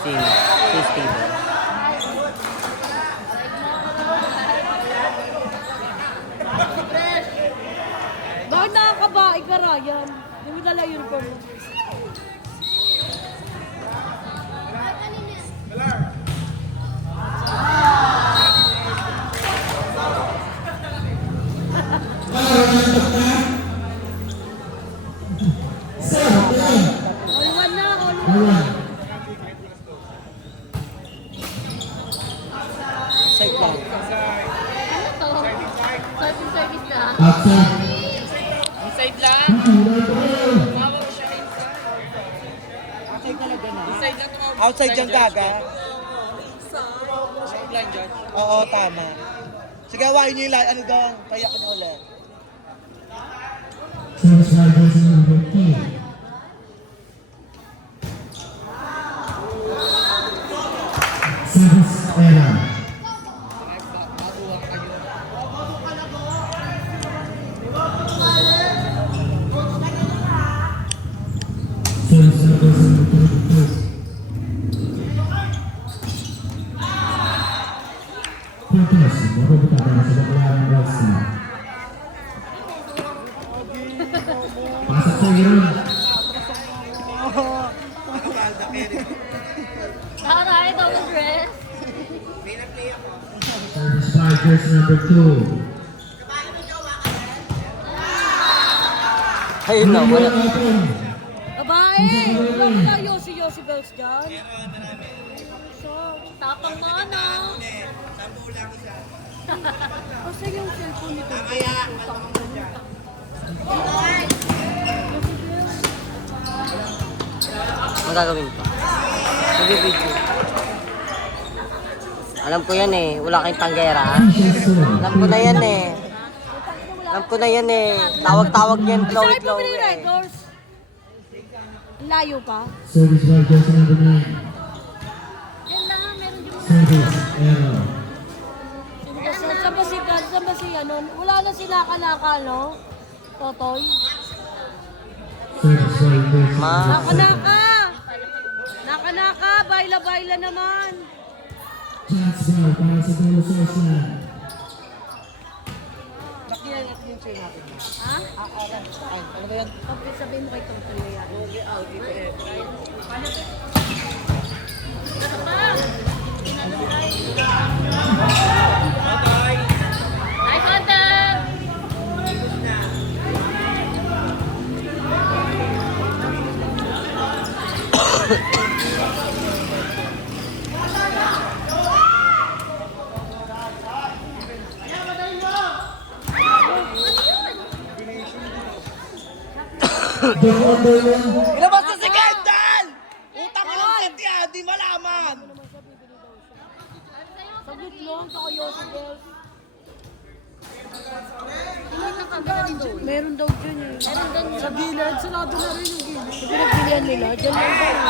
Si Steven. Bakit nakakabae ka, Ryan? Hindi mo dala uniform mo. All one na, all one. Side lang. Ano to? Service na. Inside lang. Tumawag siya inside. Outside talaga na. Inside lang tumawag. Outside dyan gaga? Inside lang dyan. Oo, tama. Sige, awain nyo yung ano daw, kaya ko na ulit. Service violation number 2. Service error. Service violation number 2. Puntos, mabubutakan sa Baclaran Rossi. Pasok sa Iron. Taray daw ng dress. Service fighters number 2. Ayun na, wala. Babae! Wala Yossi Bells dyan. Tapang mo, ano? Kasi yung cellphone nito. Ang gagawin ko? Mag-video. Alam ko yan eh. Wala kayong tanggera. Alam ko na yan eh. Alam ko na yan eh. Tawag-tawag yan. Saan Chloe po Chloe Red eh. Doors? Layo pa? Service violation number 9. Yan lang, meron yung Service error. Saan ba si ano? Wala na si Laka-Laka, no? Totoy? Service violation. Ma. Naka-Naka! Naka-Naka! Baila-baila naman! Chance ball para sa Dolo Sosa. Bakit yung chain natin? Ha? Ay, ano ba yan? Sabihin mo kay Totoy yan. Nice contact! The number 1. Ilabas na si Kendall! Utang ko ng set yan, di malaman! Saglit lang, saka Yossi Bells. Meron daw dyan eh. Sa gilid, sarado na rin yung gilid. Sa pinagpilihan nila, dyan lang daw.